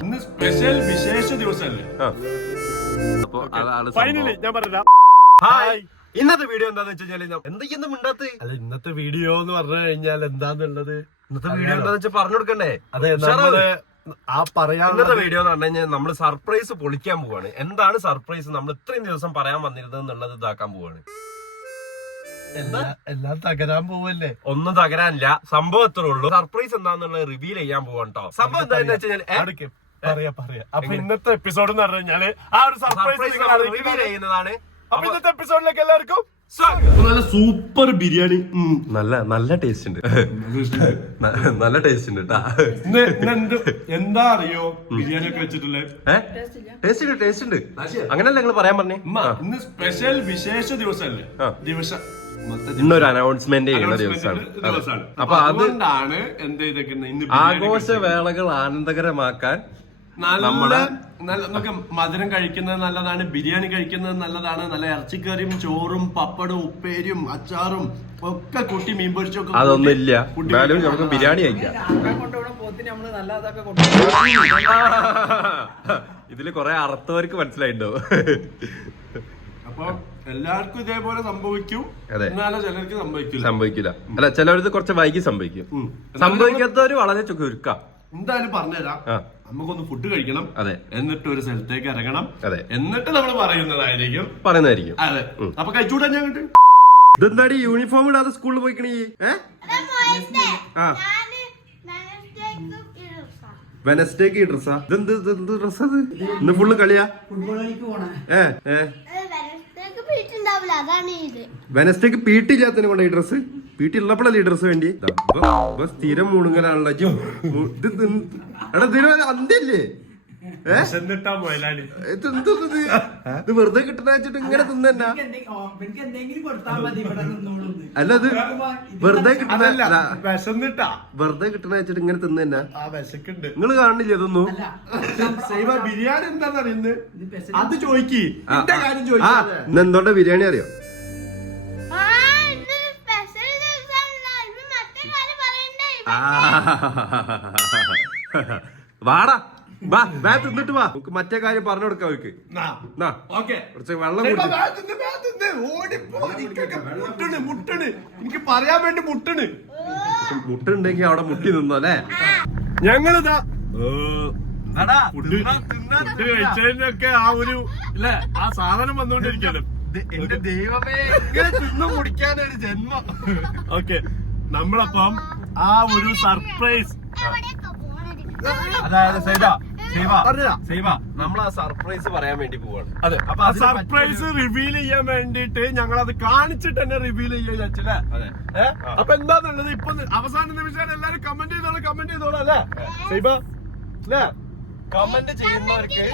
ഇന്ന് സ്പെഷ്യൽ വിശേഷ ദിവസമല്ലേ? ഫൈനലി ഞാൻ പറഞ്ഞ ഹായ്. ഇന്നത്തെ വീഡിയോ എന്താന്ന് വെച്ച് കഴിഞ്ഞാല് എന്തൊക്കെയൊന്നും മിണ്ടാത്ത അല്ല, ഇന്നത്തെ വീഡിയോ എന്ന് പറഞ്ഞു കഴിഞ്ഞാൽ എന്താന്നുള്ളത് ഇന്നത്തെ വീഡിയോ എന്താന്ന് വെച്ചാൽ പറഞ്ഞു കൊടുക്കണ്ടേ? അതെ, നമ്മള് ആ പറയാൻ ഇന്നത്തെ വീഡിയോ എന്ന് പറഞ്ഞു കഴിഞ്ഞാൽ നമ്മള് സർപ്രൈസ് പൊളിക്കാൻ പോവാണ്. എന്താണ് സർപ്രൈസ്? നമ്മൾ ഇത്രയും ദിവസം പറയാൻ വന്നിരുന്നത് എന്നുള്ളത് ഇതാക്കാൻ പോവാണ്. എല്ലാം തകരാൻ പോവല്ലേ? ഒന്നും തകരാനില്ല, സംഭവം എത്ര ഉള്ളൂ. സർപ്രൈസ് എന്താന്നുള്ളത് റിവീൽ ചെയ്യാൻ പോവാണ് കേട്ടോ. സംഭവം എന്താന്ന് വെച്ച് കഴിഞ്ഞാൽ പറയാ അപ്പൊ ഇന്നത്തെ എപ്പിസോഡ് എന്ന് പറഞ്ഞു കഴിഞ്ഞാല് ആ ഒരു സർപ്രൈസ് റിവീൽ ചെയ്യുന്നതാണ്. അപ്പൊ ഇന്നത്തെ എപ്പിസോഡിലേക്ക് എല്ലാവർക്കും നല്ല സൂപ്പർ ബിരിയാണി. നല്ല ടേസ്റ്റ് ഉണ്ട്, നല്ല ടേസ്റ്റ് ഉണ്ട് കേട്ടാ. എന്താ അറിയോ ബിരിയാണി ഒക്കെ വെച്ചിട്ടുള്ളത്? ടേസ്റ്റ് ഉണ്ട്. അങ്ങനെയല്ല നിങ്ങൾ പറയാൻ പറഞ്ഞേ. ഇന്ന് സ്പെഷ്യൽ വിശേഷ ദിവസമല്ലേ? ദിവസം ഇന്നൊരു അനൗൺസ്മെന്റ് ചെയ്യുന്ന ദിവസമാണ്. അപ്പൊ അതുകൊണ്ടാണ് എന്ത് ചെയ്തേക്കുന്നത്, ആഘോഷവേളകൾ ആനന്ദകരമാക്കാൻ നമുക്ക് മധുരം കഴിക്കുന്നത് നല്ലതാണ്, ബിരിയാണി കഴിക്കുന്നത് നല്ലതാണ്, നല്ല ഇറച്ചിക്കറിയും ചോറും പപ്പടും ഉപ്പേരിയും അച്ചാറും ഒക്കെ കൂട്ടി മീൻ പൊരിച്ചൊക്കെ അതൊന്നും ഇല്ല. നമുക്ക് ബിരിയാണി കഴിക്കാം. ഇതില് കൊറേ അർത്ഥവർക്ക് മനസ്സിലായിട്ടോ. അപ്പൊ എല്ലാവർക്കും ഇതേപോലെ സംഭവിക്കും, എന്നാലും ചിലർക്ക് സംഭവിക്കില്ല. അല്ല, ചിലവർക്ക് കുറച്ച് വൈകി സംഭവിക്കും. സംഭവിക്കാത്തവര് വളരെ ചുരുക്കാം. എന്തായാലും പറഞ്ഞുതരാം. നമുക്കൊന്ന് ഫുഡ് കഴിക്കണം, അതെ, എന്നിട്ട് ഒരു സ്ഥലത്തേക്ക് ഇറങ്ങണം, അതെ, എന്നിട്ട് നമ്മൾ പറയുന്നതായിരിക്കും. അതെ. അപ്പൊ കഴിച്ചൂടാ ഞാൻ കിട്ടും. ഇതെന്താടി യൂണിഫോം ഇടാതെ സ്കൂളിൽ പോയിക്കണേ? വെനസ്ഡേക്ക് ഈ ഡ്രസ്സാ? ഇതെന്ത് ഡ്രസ്സാ? ഇന്ന് ഫുള്ള് കളിയാ? വെനസ്ഡേക്ക് പീട്ടി ഇല്ലാത്തതിനെ കൊണ്ട് ഈ ഡ്രസ്സ്? പീട്ടി ഉള്ളപ്പോഴല്ലേ ഈ ഡ്രസ്സ് വേണ്ടി? സ്ഥിരം മുണുങ്ങലാണല്ലോ. അന്തല്ലേ ഇത് വെറുതെ കിട്ടണ വെച്ചിട്ട് ഇങ്ങനെ തിന്നെ? അല്ല, ഇത് വെറുതെ കിട്ടണ വെറുതെ കിട്ടണ വെച്ചിട്ട് ഇങ്ങനെ തിന്നെ? നിങ്ങള് കാണില്ല ഇതൊന്നും? ബിരിയാണി എന്താന്ന് അറിയുന്നത്? അത് ചോദിക്ക്. എന്തുകൊണ്ടാ ബിരിയാണി അറിയോ? വാടാ, വാ തിന്നിട്ട് വാ. നമുക്ക് മറ്റേ കാര്യം പറഞ്ഞു കൊടുക്കാം അവർക്ക്. കുറച്ച് വെള്ളം എനിക്ക് പറയാൻ വേണ്ടി മുട്ടുണ്ടെങ്കി അവിടെ മുട്ടി നിന്നോ അല്ലേ? ഞങ്ങളിതാ ഫുഡ് കഴിച്ചതിനൊക്കെ ആ ഒരു ഇല്ലേ, ആ സാധനം വന്നുകൊണ്ടിരിക്കല്ലോ. എന്റെ ദൈവമേ, തിന്നു മുടിക്കാനൊരു ജന്മം. ഓക്കെ, നമ്മളപ്പം ആ ഒരു സർപ്രൈസ്, അതായത് നമ്മൾ ആ സർപ്രൈസ് പറയാൻ വേണ്ടി പോവാണ്. അതെ, അപ്പൊ ആ സർപ്രൈസ് റിവീൽ ചെയ്യാൻ വേണ്ടിട്ട് ഞങ്ങൾ അത് കാണിച്ചിട്ട് തന്നെ റിവീൽ ചെയ്യാൻ വെച്ചല്ലേ? അപ്പൊ എന്താന്നുള്ളത് ഇപ്പൊ അവസാന നിമിഷം എല്ലാരും കമന്റ് ചെയ്തോളാം അല്ലേ സൈബ? അല്ലേ, കമന്റ് ചെയ്യുന്നവർക്ക്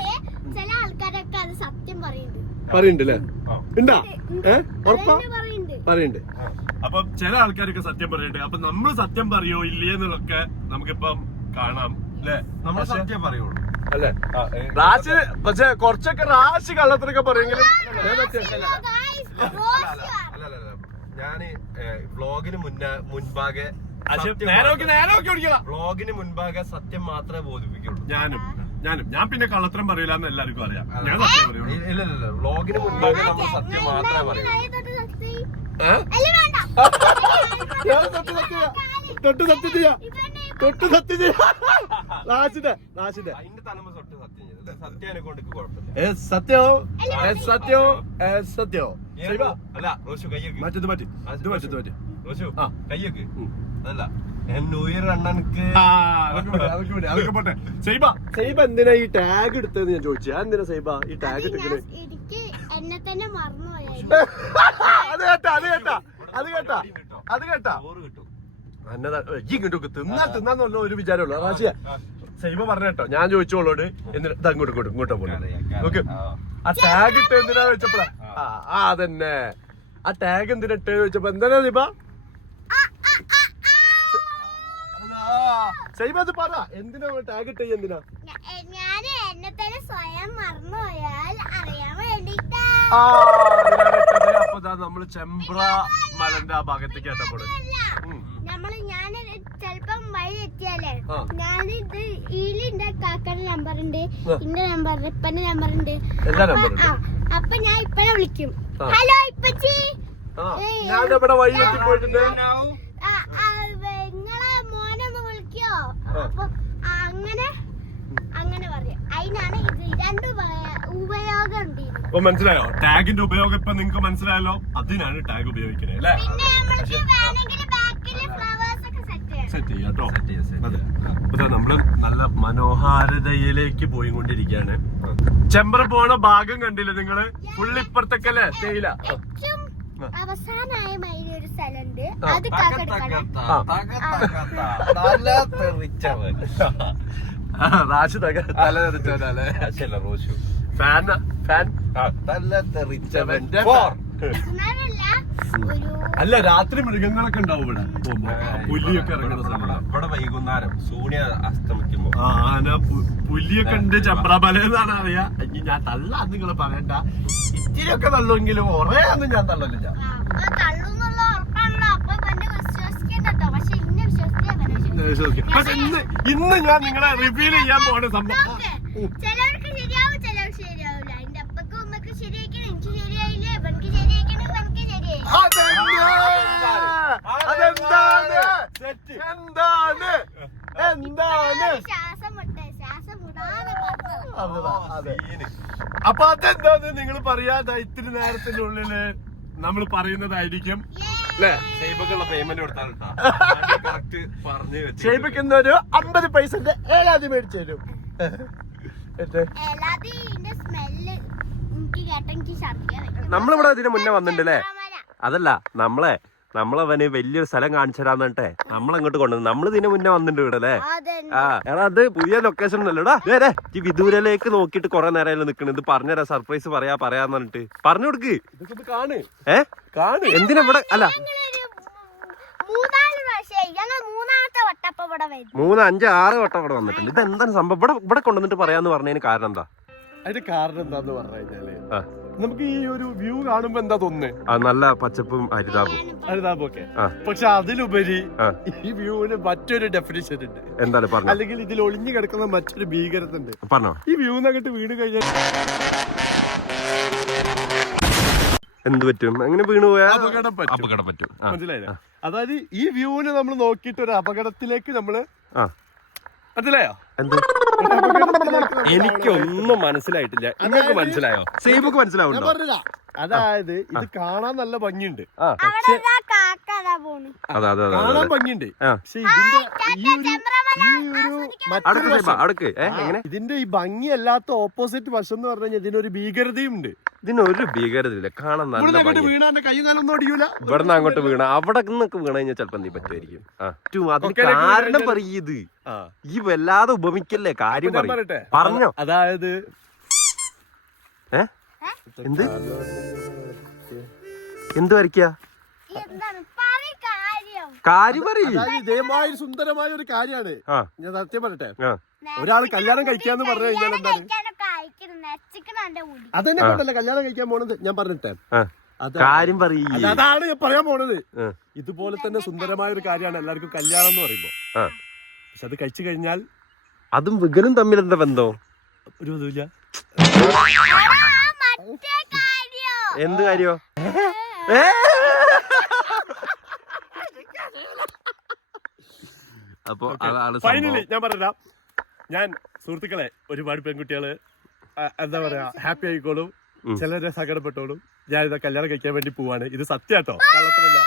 ചില ആൾക്കാരൊക്കെ അത് സത്യം പറയുന്നുണ്ടല്ലേ? ഉണ്ടാ ഉറപ്പാ പറയുന്നുണ്ട്. അപ്പൊ ചില ആൾക്കാരൊക്കെ സത്യം പറയുന്നുണ്ട്. അപ്പൊ നമ്മൾ സത്യം പറയോ ഇല്ലേ എന്നുള്ളതൊക്കെ നമുക്കിപ്പം കാണാം അല്ലേ? നമ്മൾ സത്യം പറയുള്ളൂ അല്ലെ? റാശി പക്ഷെ കുറച്ചൊക്കെ റാശി കള്ളത്തിനൊക്കെ പറയുമെങ്കിലും ഞാന് വ്ളോഗിന് മുൻപാകെ വ്ളോഗിന് മുൻപാകെ സത്യം മാത്രമേ ബോധിപ്പിക്കുള്ളൂ. ഞാൻ പിന്നെ കള്ളത്തരം പറയില്ല എന്ന് എല്ലാവർക്കും അറിയാം. ഞാൻ സത്യം പറയുള്ളൂ. ഇല്ല, വ്ളോഗിന് മുൻപാകെ നമ്മൾ സത്യം മാത്രമേ പറയുള്ളൂ. തൊട്ട് സത്യം ചെയ്യാം. റാശിന്റെ അതിന്റെ തലമ തൊട്ട് സത്യം ചെയ്ത് സത്യം കൊണ്ട് കുഴപ്പമില്ല. സത്യോ അല്ല റോഷു കയ്യൊക്കെ മറ്റത് മാറ്റി റോഷു കയ്യൊക്കെ അതല്ല ന്യൂ ഇയർ അണ്ണനക്ക് അതൊക്കെ പോട്ടെ. സൈബ എന്തിനാ ഈ ടാഗ് എടുത്തത് ഞാൻ ചോദിച്ചു. എന്തിനാ സൈബ ഈ ടാഗ് ഇട്ടിട്ട്? അത് കേട്ടാ ഇങ്ങോട്ട് തിന്നാന്നുള്ള ഒരു വിചാരമുള്ളൂ. റാശിയ സൈബ പറഞ്ഞ കേട്ടോ, ഞാൻ ചോദിച്ചോളോട് എന്നിട്ട് ഇങ്ങോട്ടോ പോകണം. ഓക്കെ, ആ ടാഗ് ഇട്ട് എന്തിനാ വെച്ചപ്പോഴാ? അതന്നെ, ആ ടാഗ് എന്തിനാ ഇട്ട് വെച്ചപ്പോ എന്തിനാ സൈബ? സൈബ അത് പറ, എന്തിനാ ടാഗ് ഇട്ട്? എന്തിനാ? അപ്പൊ നമ്മള് ചെമ്പ്ര മലന്റെ ആ ഭാഗത്തേക്ക് ആട്ടപ്പോഴേ നമ്മള് ഞാനിത് ഇതിന്റെ കാക്കയുടെ നമ്പർ ഉണ്ട്, ഇന്റെ നമ്പർ, ഇപ്പന്റെ നമ്പർ ഉണ്ട്. അപ്പൊ ഞാൻ ഇപ്പനെ വിളിക്കും. ഹലോ ഇപ്പച്ചി, ഞാനിവിടെ വഴി എത്തി പോയിട്ടുണ്ട്. നിങ്ങളെ മോനൊന്ന് വിളിക്കോ? അപ്പൊ അങ്ങനെ പറയാം. അതിനാണ് ഇത് രണ്ട് ഉപയോഗം ഉണ്ട്. ഇപ്പൊ മനസ്സിലായോ ടാഗിന്റെ ഉപയോഗം? ഇപ്പൊ നിങ്ങക്ക് മനസ്സിലായല്ലോ, അതിനാണ് ടാഗ് ഉപയോഗിക്കുന്നത് അല്ലേ? പിന്നെ നമ്മൾക്ക് വേണമെങ്കിൽ ബാക്കില് ഫ്ലവേഴ്സ് ഒക്കെ സെറ്റ് ചെയ്യാം കേട്ടോ. അതെ, നമ്മള് നല്ല മനോഹാരിതയിലേക്ക് പോയിക്കൊണ്ടിരിക്കുകയാണ്. ചെമ്പ്ര പോണ ഭാഗം കണ്ടില്ലേ നിങ്ങള്? ഫുള്ള് ഇപ്പുറത്തേക്കല്ലേ തേയില. അവസാനായ ഒരു സ്ഥലമുണ്ട്, അത് കാക്കെടുക്കണം. റാഷി തല തെറിച്ചവനല്ലേ? ഫാൻ തല തെറിച്ചവന്റെ അല്ല. രാത്രി മൃഗങ്ങളൊക്കെ ഉണ്ടാവും ഇവിടെ, പുലിയൊക്കെ ഇറങ്ങുന്ന സ്ഥലം. ഇവിടെ വൈകുന്നേരം സൂര്യ അസ്തമിക്കുമ്പോ ആന പുലിയൊക്കെ ഉണ്ട്. ചമ്പ്രമല എന്നാണ് അറിയാ. ഇനി ഞാൻ തള്ളാന്ന് നിങ്ങള് പറയണ്ട. ഇത്തിരിയൊക്കെ തള്ളുമെങ്കിലും ഒറേയൊന്നും ഞാൻ തള്ളില്ല. പക്ഷെ ഇന്ന് ഞാൻ നിങ്ങളെ റിവീൽ ചെയ്യാൻ പോണ സംഭവം ചിലവർക്ക് ശരിയാവും, ചിലവർക്ക് ശരിയാവില്ല. അതിന്റെ അപ്പക്കും ഉമ്മക്ക് ശരിയാക്കണം, എനിക്ക് ശരിയായില്ലേ, എനിക്ക് ശരിയാക്കണം, എനിക്ക് ശരിയായി. ശ്വാസം വിട്ടേ, ശ്വാസം വിടാതെ പറഞ്ഞു. അപ്പൊ അതെന്താന്ന് നിങ്ങൾ പറയാതെ ഇത്തിരി നേരത്തിന്റെ ഉള്ളില് നമ്മൾ പറയുന്നതായിരിക്കും അല്ലേ? ഷെയ്ബക്കുള്ള പേയ്മെന്റ് കൊടുത്താൽ ഷെയ്ബക്ക് ഒരു 50 പൈസന്റെ ഏലാതി മേടിച്ചു തരും. നമ്മളിവിടെ ഇതിന് മുന്നേ വന്നിട്ടുണ്ടല്ലേ? അതല്ല, നമ്മളവന് വലിയൊരു സ്ഥലം കാണിച്ചു തരാന്നിട്ടെ നമ്മളങ്ങോട്ട് കൊണ്ടുവന്നു. നമ്മൾ ഇതിന് മുന്നേ വന്നിട്ടുണ്ട് ഇവിടെ അല്ലേ? എടാ അത് പുതിയ ലൊക്കേഷൻ അല്ലടാ. ഈ വിദൂരലേക്ക് നോക്കിയിട്ട് കുറെ നേരം നിക്കണത്. പറഞ്ഞുതരാ, സർപ്രൈസ് പറയാന്ന് പറഞ്ഞിട്ട് പറഞ്ഞു കൊടുക്ക്. കാണ് എന്തിനാ ഇവിടെ? അല്ല 3, 5, 6 വട്ടം ഇവിടെ വന്നിട്ടുണ്ട്. ഇത് എന്താണ് സംഭവം? ഇവിടെ കൊണ്ടുവന്നിട്ട് പറയാന്ന് പറഞ്ഞതിന് കാരണം എന്താ? അതിന്റെ കാരണം എന്താന്ന് പറഞ്ഞു കഴിഞ്ഞാല് നമുക്ക് ഈ ഒരു വ്യൂ കാണുമ്പോ എന്താ തോന്നുന്നത്? നല്ല പച്ചപ്പും ഹരിതാപും ഒക്കെ. പക്ഷെ അതിലുപരി ഈ വ്യൂവിന് മറ്റൊരു ഡെഫിനിഷൻ ഉണ്ട്. എന്താണ് പറഞ്ഞത്? അല്ലെങ്കിൽ ഇതിൽ ഒളിഞ്ഞു കിടക്കുന്ന മറ്റൊരു ഭീകരത ഉണ്ട്. പറഞ്ഞോ. ഈ വ്യൂ നകട്ട് വീണ് കഴിഞ്ഞാൽ എന്ത് പറ്റും? അങ്ങനെ വീണ് പോയാൽ അപകടം പറ്റും. മനസ്സിലായില്ല? അതായത് ഈ വ്യൂവിന് നമ്മൾ നോക്കിയിട്ട് ഒരു അപകടത്തിലേക്ക് നമ്മള് മനസ്സിലായോ? എനിക്കൊന്നും മനസ്സിലായിട്ടില്ല. നിങ്ങൾക്ക് മനസ്സിലായോ? സേബുക്ക് മനസ്സിലാവുണ്ടോ? അതായത് ഇത് കാണാൻ നല്ല ഭംഗിയുണ്ട്. കാണാൻ ഭംഗിയുണ്ട്. പക്ഷെ ഇതിന്റെ ഈ ഭംഗിയല്ലാത്ത ഓപ്പോസിറ്റ് വശം എന്ന് പറഞ്ഞു കഴിഞ്ഞാൽ ഇതിനൊരു ഭീകരതയും ഉണ്ട്. ഇതിനൊരു ഭീകരതയില്ല. കാണാൻ നല്ല വീണാന്റെ കൈ കാലൊന്നും അടിയൂല. ഇവിടുന്ന് അങ്ങോട്ട് വീണ അവിടെ നിന്നൊക്കെ വീണ കഴിഞ്ഞാൽ ചിലപ്പോ നീ പറ്റുമായിരിക്കും. അതിന് കാരണം പറയത് ഈ വല്ലാതെ ഉപമിക്കല്ലേ. കാര്യം പറഞ്ഞോ. അതായത് എന്ത് വരയ്ക്ക? കാര്യം പറയും. ഇതേമായ സുന്ദരമായ ഒരു കാര്യമാണ്. ഞാൻ സത്യം പറയട്ടെ, ഒരാൾ കല്യാണം കഴിക്കാന്ന് പറഞ്ഞു കഴിഞ്ഞാൽ എന്താണ്? അതെന്നെ കൊണ്ടല്ലേ കല്യാണം കഴിക്കാൻ പോണത്. ഞാൻ പറഞ്ഞിട്ടെ കാര്യം പറയും. അതാണ് ഞാൻ പറയാൻ പോണത്. ഇതുപോലെ തന്നെ സുന്ദരമായ ഒരു കാര്യമാണ് എല്ലാവർക്കും കല്യാണം എന്ന് പറയുമ്പോ. പക്ഷെ അത് കഴിച്ചു കഴിഞ്ഞാൽ അതും വിഗനും തമ്മിൽ എന്താ ബന്ധം? ഒരു ബന്ധമില്ല. എന്ത് കാര്യോ? അപ്പൊ ഫൈനലി ഞാൻ പറഞ്ഞ ഞാൻ സുഹൃത്തുക്കളെ, ഒരുപാട് പെൺകുട്ടികള് എന്താ പറയാ ഹാപ്പി ആയിക്കോളും, ചിലരെ സങ്കടപ്പെട്ടോളും. ഞാൻ ഇതാ കല്യാണം കഴിക്കാൻ വേണ്ടി പോവാണ്. ഇത് സത്യാട്ടോ, കള്ളത്തിലല്ല.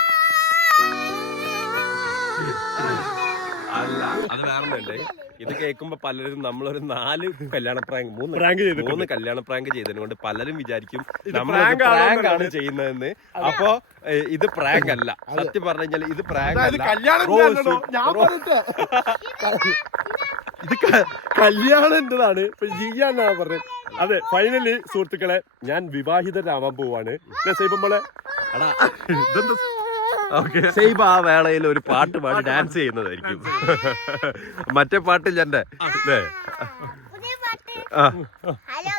അല്ല, അത് വേറൊന്നുണ്ട്. ഇത് കേൾക്കുമ്പോ പലരും നമ്മളൊരു 4 കല്യാണ പ്രാങ്ക് 3 കല്യാണ പ്രാങ്ക് ചെയ്തതിനെ കൊണ്ട് പലരും വിചാരിക്കും നമ്മൾ പ്രാങ്ക് ആണ് ചെയ്യുന്നതെന്ന്. അപ്പൊ ഇത് പ്രാങ്ക് അല്ല. സത്യം പറഞ്ഞു കഴിഞ്ഞാൽ ഇത് പ്രാങ്ക് അല്ല. ഇത് കല്യാണം എന്റേതാണ്. ഇപ്പൊ ചെയ്യാന്നാ പറഞ്ഞത്. അതെ, ഫൈനലി സുഹൃത്തുക്കളെ ഞാൻ വിവാഹിതരാവാൻ പോവാണ്. സൈബമ്മളെ സൈബ ആ വേളയിൽ ഒരു പാട്ട് പാടി ഡാൻസ് ചെയ്യുന്നതായിരിക്കും. മറ്റേ പാട്ടില്ല എന്റെ. ഹലോ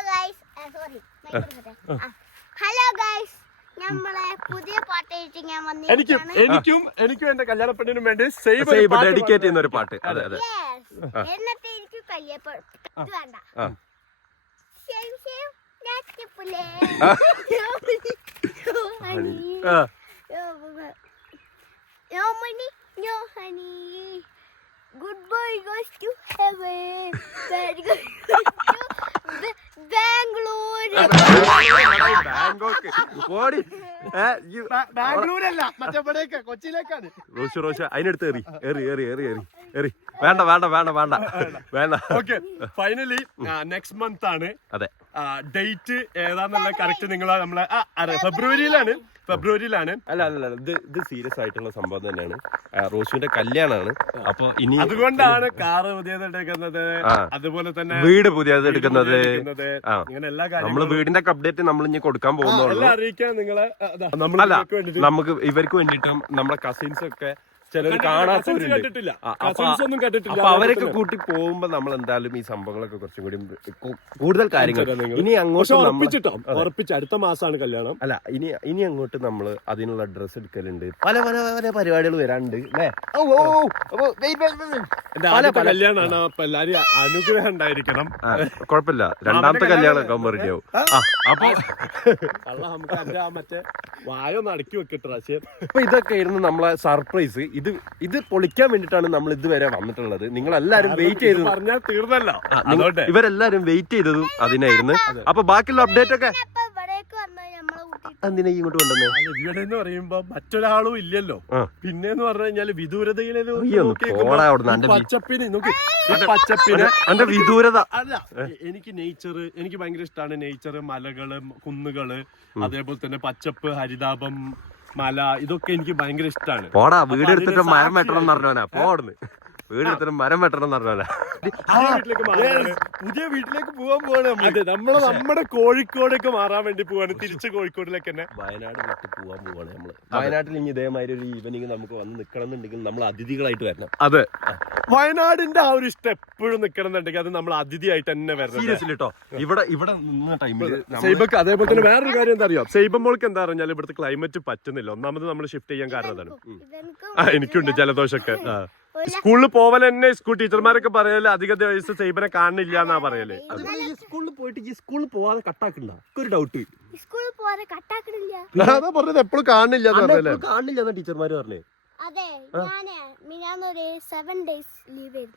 ഗൈസ്, നമ്മളെ പുതിയ പാട്ടായിട്ട് ഞാൻ എനിക്കും എന്റെ കല്യാണ പെണ്ണിനും വേണ്ടി സേബ് ഡെഡിക്കേറ്റ് ചെയ്യുന്ന ഒരു പാട്ട്. അതെ അതെ. എന്നിട്ട് എനിക്ക് കല്യാണം വേണ്ട. No money, no honey. Good boy goes to heaven. Bad guy goes to Bangalore. ബാംഗ്ലൂരല്ല മറ്റേ കൊച്ചിയിലേക്കാണ്. റോഷ് അതിനടുത്ത് എറി വേണ്ട വേണ്ട വേണ്ട വേണ്ട വേണ്ട. ഓക്കെ, ഫൈനലി നെക്സ്റ്റ് മന്ത് ആണ്. അതെ, ഡേറ്റ് ഏതാന്നുള്ള കറക്റ്റ് നിങ്ങൾ നമ്മളെ ഫെബ്രുവരിയിലാണ്. അല്ല ഇത് സീരിയസ് ആയിട്ടുള്ള സംഭവം തന്നെയാണ്. റോഷുവിന്റെ കല്യാണമാണ്. അപ്പൊ ഇനി അതുകൊണ്ടാണ് കാറ് പുതിയത് എടുക്കുന്നത്, അതുപോലെ തന്നെ വീട് പുതിയത് എടുക്കുന്നത്. ഇങ്ങനെ എല്ലാ കാര്യങ്ങളും നമ്മള് വീടിന്റെ അപ്ഡേറ്റ് നമ്മൾ ഇനി കൊടുക്കാൻ പോകുന്നുള്ളൂ. എല്ലാം അറിയിക്കാൻ നിങ്ങളെ അല്ല, നമുക്ക് ഇവർക്ക് വേണ്ടിയിട്ടും നമ്മളെ കസിൻസ് ഒക്കെ ചിലർ കാണാത്തവരുണ്ട്. അപ്പൊ അവരൊക്കെ കൂട്ടി പോകുമ്പോ നമ്മൾ എന്തായാലും ഈ സംഭവങ്ങളൊക്കെ കുറച്ചും കൂടി കൂടുതൽ കാര്യങ്ങൾ ഇനി അങ്ങോട്ട് ഉറപ്പിച്ച് അടുത്ത മാസമാണ് കല്യാണം. അല്ല, ഇനി അങ്ങോട്ട് നമ്മള് അതിനുള്ള ഡ്രസ് എടുക്കലുണ്ട്. പല പല പല പരിപാടികൾ വരാനുണ്ട് അല്ലേ? കല്യാണമാണ്. അപ്പൊ എല്ലാരും അനുഗ്രഹം ഉണ്ടായിരിക്കണം. കുഴപ്പമില്ല, രണ്ടാമത്തെ കല്യാണം റെഡിയാവും. അപ്പൊ നമുക്ക് അതിന്റെ മറ്റേ വായൊന്ന് അടക്കി വെക്കട്ടെ. അപ്പൊ ഇതൊക്കെ ആയിരുന്നു നമ്മളെ സർപ്രൈസ്. ഇത് പൊളിക്കാൻ വേണ്ടിട്ടാണ് നമ്മൾ ഇതുവരെ വന്നിട്ടുള്ളത്. നിങ്ങൾ എല്ലാരും വെയിറ്റ് ചെയ്ത് പറഞ്ഞാൽ തീർന്നല്ലോ. ഇവരെല്ലാരും വെയിറ്റ് ചെയ്തതും അതിനായിരുന്നു. അപ്പൊ ബാക്കിയുള്ള അപ്ഡേറ്റ് ഒക്കെ എന്തിനാ ഇങ്ങോട്ട് കൊണ്ടുവന്നേ? ഇവിടെ എന്ന് പറയുമ്പോ മറ്റൊരാളും ഇല്ലല്ലോ. പിന്നെന്ന് പറഞ്ഞു കഴിഞ്ഞാല് വിദൂരതയിലെ പച്ചപ്പിന് എന്റെ വിദൂരത അല്ല, എനിക്ക് എനിക്ക് ഭയങ്കര ഇഷ്ടമാണ് നേച്ചർ, മലകള്, കുന്നുകള്, അതേപോലെ തന്നെ പച്ചപ്പ്, ഹരിതാപം, മല, ഇതൊക്കെ എനിക്ക് ഭയങ്കര ഇഷ്ടമാണ്. പോടാ, വീടെടുത്തിട്ട് മരം വെട്ടണം എന്ന് പറഞ്ഞോനാ. പോടുന്ന് വീടെടുത്തിട്ട് മരം വെട്ടണം എന്ന് പറഞ്ഞോനാ. പുതിയ വീട്ടിലേക്ക് പോകാൻ പോവാണ്. അതെ, നമ്മുടെ കോഴിക്കോടേക്ക് മാറാൻ വേണ്ടി പോവാണ്. തിരിച്ച് കോഴിക്കോടിലേക്ക് തന്നെ വയനാട് വിട്ട് പോകാൻ പോവാണ് നമ്മള്. വയനാട്ടിൽ ഇനി ഇതേമാതിരി ഒരു ഈവനിങ് നമുക്ക് വന്ന് നിക്കണം എന്നുണ്ടെങ്കിൽ നമ്മൾ അതിഥികളായിട്ട് വരണം. അതെ, വയനാടിന്റെ ആ ഒരു ഇഷ്ടം എപ്പോഴും നിക്കണം എന്നുണ്ടെങ്കിൽ അത് നമ്മൾ അതിഥിയായിട്ട് തന്നെ വരണം. സീരിയസ്ലി കേട്ടോ. ഇവിടെ നിന്ന ടൈമിൽ സൈബക്ക് അതേപോലെ തന്നെ വേറൊരു കാര്യം എന്താ അറിയാം, സൈബമ്മോൾക്ക് എന്താ പറഞ്ഞാൽ ഇവിടുത്തെ ക്ലൈമറ്റ് പറ്റുന്നില്ല. ഒന്നാമത് നമ്മൾ ഷിഫ്റ്റ് ചെയ്യാൻ കാരണം അതാണ്. എനിക്കുണ്ട് ജലദോഷമൊക്കെ. സ്കൂളിൽ പോവാൻ തന്നെ സ്കൂൾ ടീച്ചർമാരൊക്കെ പറയല് അധിക ദിവസം സൈബനെ കാണില്ല എന്നാ പറയല്. സ്കൂളിൽ പോയിട്ട് സ്കൂളിൽ പോവാതെ കട്ടാക്കണ്ട. ഒരു ഡൗട്ട്, സ്കൂളിൽ പോവാതെ കട്ടാക്കണില്ല. പറഞ്ഞത് എപ്പോഴും കാണില്ല കാണില്ല ടീച്ചർമാര് പറഞ്ഞേ. അതെ, ഞാന് മിനിയാന്നൊരു 7 days ലീവ് ചെയ്തു.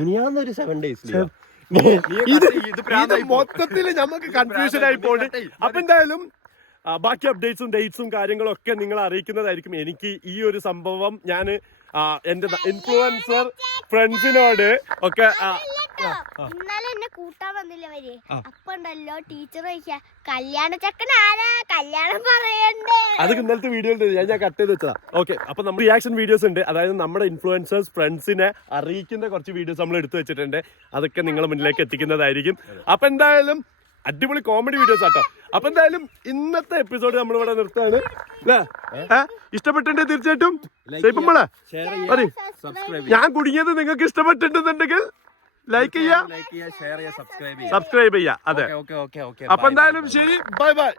മിനിയാന്നൊരു 7 days ലീവ്. ഇത് മൊത്തത്തില് നമുക്ക് കൺഫ്യൂഷൻ ആയി പോയിട്ട്. അപ്പൊ എന്തായാലും ബാക്കി അപ്ഡേറ്റ്സും ഡേറ്റ്സും കാര്യങ്ങളും ഒക്കെ നിങ്ങൾ അറിയിക്കുന്നതായിരിക്കും. എനിക്ക് ഈ ഒരു സംഭവം ഞാൻ എന്റെ ഇൻഫ്ലുവൻസർ ഫ്രണ്ട്സിനോട് ഒക്കെ ഇന്നലെ എന്നെ കൂട്ടാൻ വന്നില്ലവര്. അപ്പൊ ഉണ്ടല്ലോ ടീച്ചർ ചോദിക്കാ, കല്യാണ ചക്കൻ ആരാ, കല്യാണം പറയണ്ടേ? അത് ഇന്നലത്തെ വീഡിയോയിൽ ഞാൻ കട്ട് ചെയ്ത് വെച്ചതാ. ഓക്കെ, അപ്പൊ നമ്മുടെ റിയാക്ഷൻ വീഡിയോസ് ഉണ്ട്. അതായത് നമ്മുടെ ഇൻഫ്ലുവൻസേഴ്സ് ഫ്രണ്ട്സിനെ അറിയിക്കുന്ന കുറച്ച് വീഡിയോസ് നമ്മൾ എടുത്തു വെച്ചിട്ടുണ്ട്. അതൊക്കെ നിങ്ങളുടെ മുന്നിലേക്ക് എത്തിക്കുന്നതായിരിക്കും. അപ്പൊ എന്തായാലും അടിപൊളി കോമഡി വീഡിയോസ് ആട്ടോ. അപ്പൊ എന്തായാലും ഇന്നത്തെ എപ്പിസോഡ് നമ്മളിവിടെ നിർത്താണ്. ഇഷ്ടപ്പെട്ടിട്ടുണ്ട് തീർച്ചയായിട്ടും. ഞാൻ കുടുങ്ങിയത് നിങ്ങൾക്ക് ഇഷ്ടപ്പെട്ടിട്ടുണ്ടെന്നുണ്ടെങ്കിൽ ലൈക്ക് ചെയ്യാ, സബ്സ്ക്രൈബ് ചെയ്യാ. അതെ, അപ്പൊ എന്തായാലും ശരി, ബൈ ബൈ.